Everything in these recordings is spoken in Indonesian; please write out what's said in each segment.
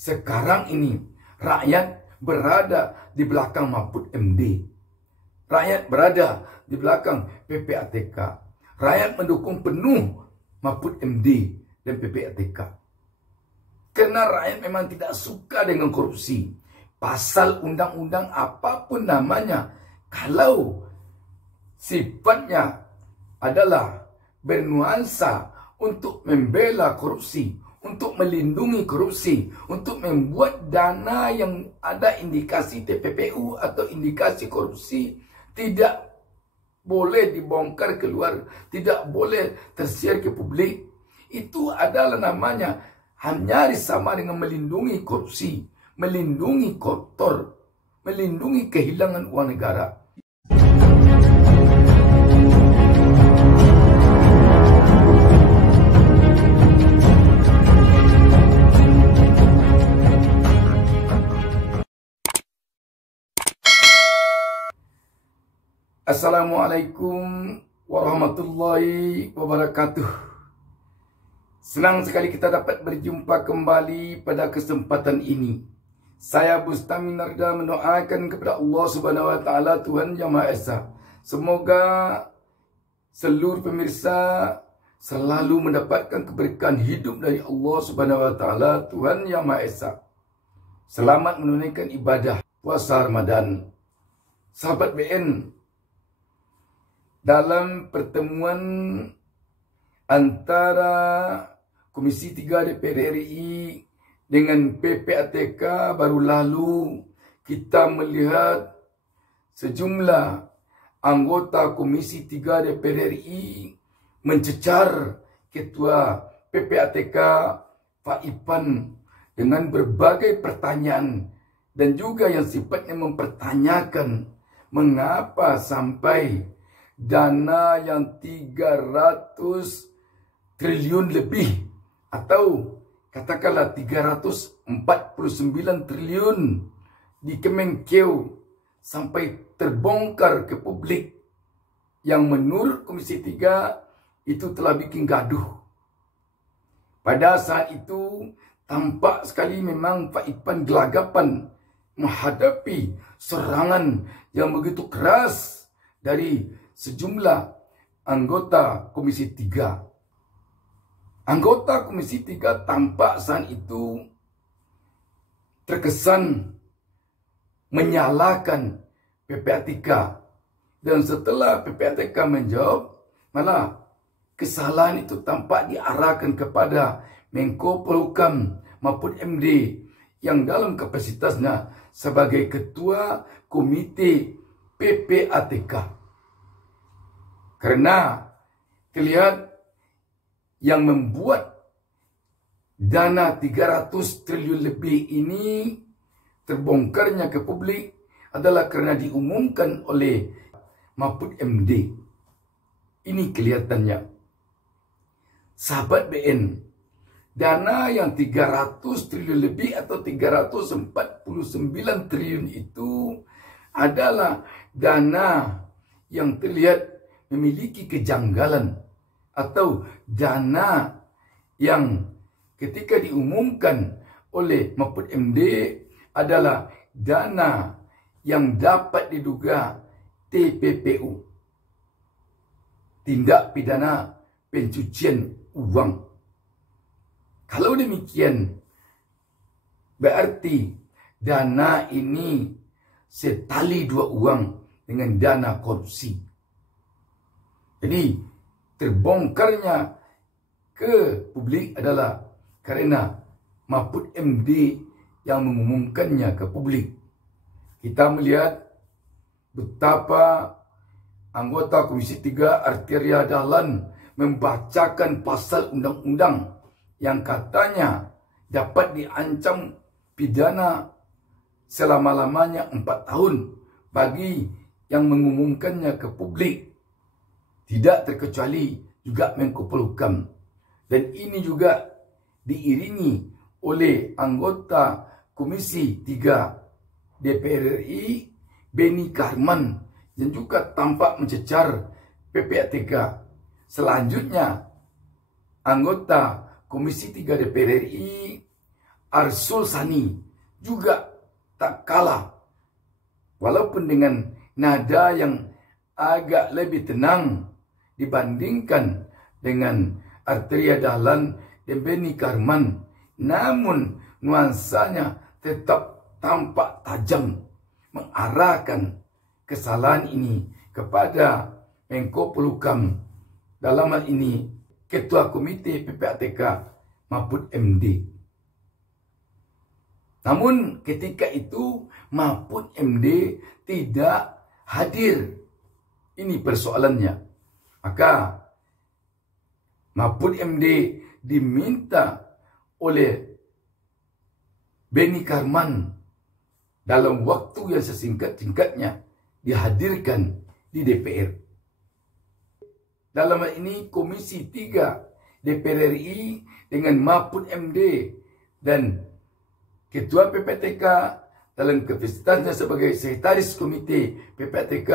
sekarang ini rakyat berada di belakang Mahfud MD. Rakyat berada di belakang PPATK. Rakyat mendukung penuh Mahfud MD dan PPATK. Karena rakyat memang tidak suka dengan korupsi. Pasal undang-undang apapun namanya, kalau sifatnya adalah bernuansa untuk membela korupsi, untuk melindungi korupsi, untuk membuat dana yang ada indikasi TPPU atau indikasi korupsi tidak boleh dibongkar keluar, tidak boleh tersiar ke publik. Itu adalah namanya hanya sama dengan melindungi korupsi, melindungi koruptor, melindungi kehilangan uang negara. Assalamualaikum warahmatullahi wabarakatuh. Senang sekali kita dapat berjumpa kembali pada kesempatan ini. Saya Bustami Narda mendoakan kepada Allah Subhanahu wa taala, Tuhan Yang Maha Esa, semoga seluruh pemirsa selalu mendapatkan keberkahan hidup dari Allah Subhanahu wa taala, Tuhan Yang Maha Esa. Selamat menunaikan ibadah puasa Ramadan. Sahabat BN, dalam pertemuan antara Komisi 3 DPR RI dengan PPATK baru lalu, kita melihat sejumlah anggota Komisi 3 DPR RI mencecar Ketua PPATK Pak Ipan dengan berbagai pertanyaan dan juga yang sifatnya mempertanyakan mengapa sampai dana yang 300 triliun lebih atau katakanlah 349 triliun di Kemenkeu sampai terbongkar ke publik, yang menurut Komisi 3 itu telah bikin gaduh. Pada saat itu tampak sekali memang Pak Ipan gelagapan menghadapi serangan yang begitu keras dari sejumlah anggota Komisi 3. Anggota Komisi 3 tampak saat itu terkesan menyalahkan PPATK. Dan setelah PPATK menjawab, malah kesalahan itu tampak diarahkan kepada Menko Polhukam Mahfud MD yang dalam kapasitasnya sebagai Ketua Komite PPATK. Karena terlihat yang membuat dana 300 triliun lebih ini terbongkarnya ke publik adalah karena diumumkan oleh Mahfud MD. Ini kelihatannya. Sahabat BN, dana yang 300 triliun lebih atau 349 triliun itu adalah dana yang terlihat memiliki kejanggalan, atau dana yang ketika diumumkan oleh Mahfud MD adalah dana yang dapat diduga TPPU, tindak pidana pencucian uang. Kalau demikian, berarti dana ini setali dua uang dengan dana korupsi. Jadi terbongkarnya ke publik adalah karena Mahfud MD yang mengumumkannya ke publik. Kita melihat betapa anggota Komisi 3 Arteria Dahlan membacakan pasal undang-undang yang katanya dapat diancam pidana selama-lamanya 4 tahun bagi yang mengumumkannya ke publik. Tidak terkecuali juga Menko Polhukam. Dan ini juga diiringi oleh anggota Komisi 3 DPR RI Beni Karman yang juga tampak mencecar PPATK. Selanjutnya, anggota Komisi 3 DPR RI Arsul Sani juga tak kalah, walaupun dengan nada yang agak lebih tenang dibandingkan dengan Arteria Dahlan dan Beni Karman, namun nuansanya tetap tampak tajam, mengarahkan kesalahan ini kepada Menko Polhukam, dalam hal ini Ketua Komite PPATK Mahfud MD. Namun ketika itu Mahfud MD tidak hadir. Ini persoalannya. Maka Mahfud MD diminta oleh Beni Karman dalam waktu yang sesingkat-singkatnya dihadirkan di DPR. Dalam hal ini Komisi 3 DPR RI dengan Mahfud MD dan Ketua PPATK dalam kapasitasnya sebagai Sekretaris Komite PPATK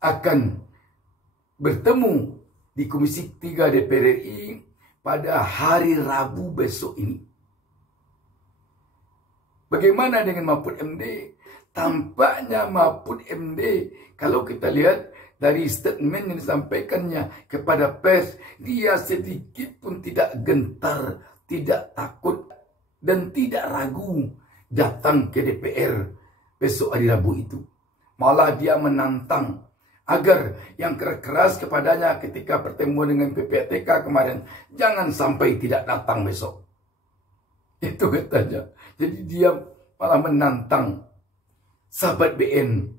akan bertemu di Komisi 3 DPR RI pada hari Rabu besok ini. Bagaimana dengan Mahfud MD? Tampaknya Mahfud MD, kalau kita lihat dari statement yang disampaikannya kepada pers, dia sedikit pun tidak gentar, tidak takut, dan tidak ragu datang ke DPR besok hari Rabu itu. Malah dia menantang agar yang keras kepadanya ketika pertemuan dengan PPATK kemarin, jangan sampai tidak datang besok. Itu katanya. Jadi dia malah menantang. Sahabat BN,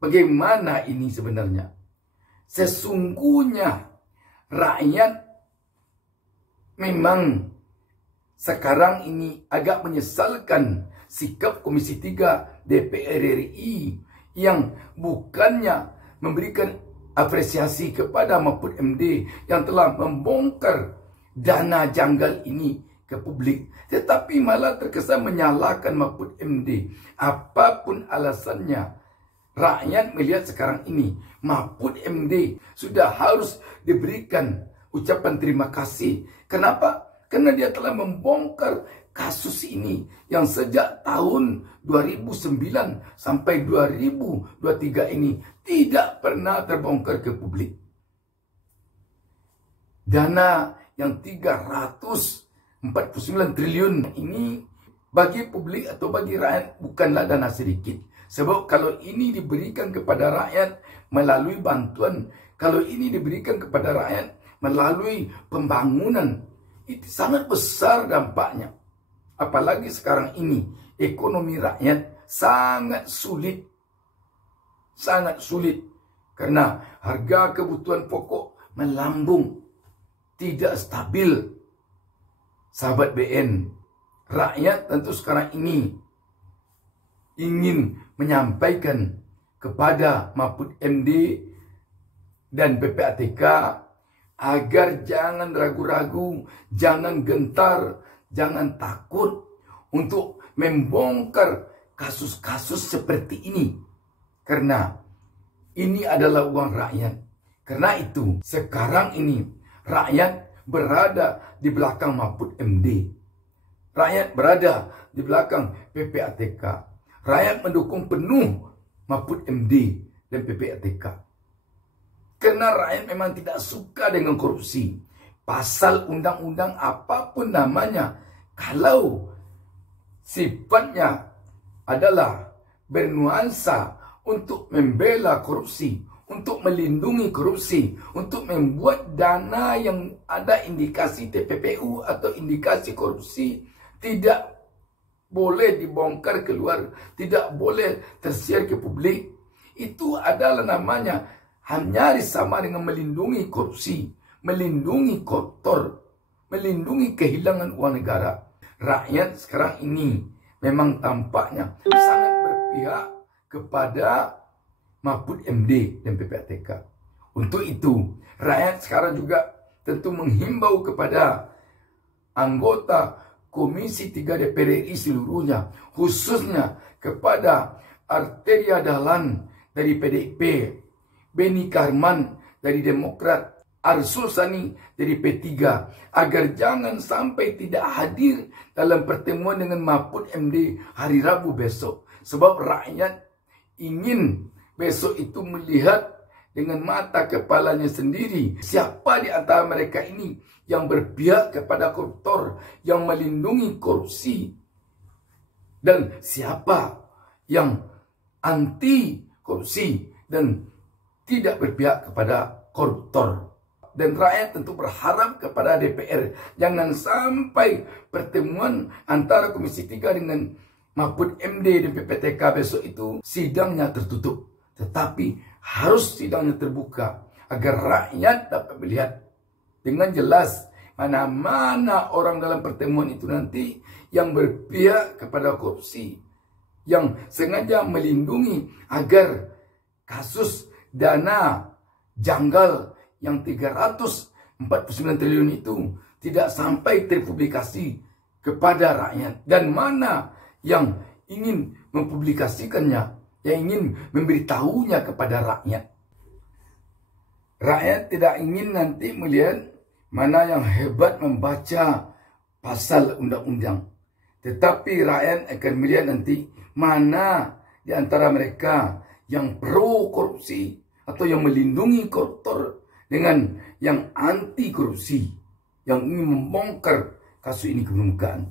bagaimana ini sebenarnya? Sesungguhnya rakyat memang sekarang ini agak menyesalkan sikap Komisi 3 DPR RI yang bukannya memberikan apresiasi kepada Mahfud MD yang telah membongkar dana janggal ini ke publik, tetapi malah terkesan menyalahkan Mahfud MD. Apapun alasannya, rakyat melihat sekarang ini Mahfud MD sudah harus diberikan ucapan terima kasih. Kenapa? Karena dia telah membongkar kasus ini yang sejak tahun 2009 sampai 2023 ini tidak pernah terbongkar ke publik. Dana yang 349 triliun ini bagi publik atau bagi rakyat bukanlah dana sedikit. Sebab kalau ini diberikan kepada rakyat melalui bantuan, kalau ini diberikan kepada rakyat melalui pembangunan, itu sangat besar dampaknya. Apalagi sekarang ini ekonomi rakyat sangat sulit. Sangat sulit. Karena harga kebutuhan pokok melambung. Tidak stabil. Sahabat BN, rakyat tentu sekarang ini ingin menyampaikan kepada Mahfud MD dan PPATK agar jangan ragu-ragu, jangan gentar, jangan takut untuk membongkar kasus-kasus seperti ini. Karena ini adalah uang rakyat. Karena itu sekarang ini rakyat berada di belakang Mahfud MD. Rakyat berada di belakang PPATK. Rakyat mendukung penuh Mahfud MD dan PPATK. Karena rakyat memang tidak suka dengan korupsi. Pasal undang-undang apapun namanya, kalau sifatnya adalah bernuansa untuk membela korupsi, untuk melindungi korupsi, untuk membuat dana yang ada indikasi TPPU atau indikasi korupsi tidak boleh dibongkar keluar, tidak boleh tersiar ke publik. Itu adalah namanya nyaris sama dengan melindungi korupsi, melindungi koruptor, melindungi kehilangan uang negara. Rakyat sekarang ini memang tampaknya sangat berpihak kepada Mahfud MD dan PPATK. Untuk itu, rakyat sekarang juga tentu menghimbau kepada anggota Komisi 3 DPR RI seluruhnya, khususnya kepada Arteria Dahlan dari PDIP, Beni Karman dari Demokrat, Arsul Sani dari P3 agar jangan sampai tidak hadir dalam pertemuan dengan Mahfud MD hari Rabu besok. Sebab rakyat ingin besok itu melihat dengan mata kepalanya sendiri siapa di antara mereka ini yang berpihak kepada koruptor, yang melindungi korupsi, dan siapa yang anti korupsi dan tidak berpihak kepada koruptor. Dan rakyat tentu berharap kepada DPR jangan sampai pertemuan antara Komisi 3 dengan Mahfud MD dan PPTK besok itu sidangnya tertutup, tetapi harus sidangnya terbuka agar rakyat dapat melihat dengan jelas mana-mana orang dalam pertemuan itu nanti yang berpihak kepada korupsi, yang sengaja melindungi agar kasus dana janggal yang 349 triliun itu tidak sampai terpublikasi kepada rakyat, dan mana yang ingin mempublikasikannya, yang ingin memberitahunya kepada rakyat. Rakyat tidak ingin nanti melihat mana yang hebat membaca pasal undang-undang, tetapi rakyat akan melihat nanti mana di antara mereka yang pro korupsi atau yang melindungi koruptor dengan yang anti korupsi, yang ingin membongkar kasus ini ke permukaan.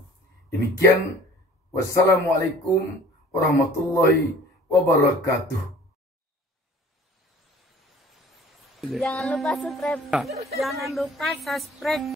Demikian, wassalamualaikum warahmatullahi wabarakatuh. Jangan lupa subscribe. Jangan lupa subscribe.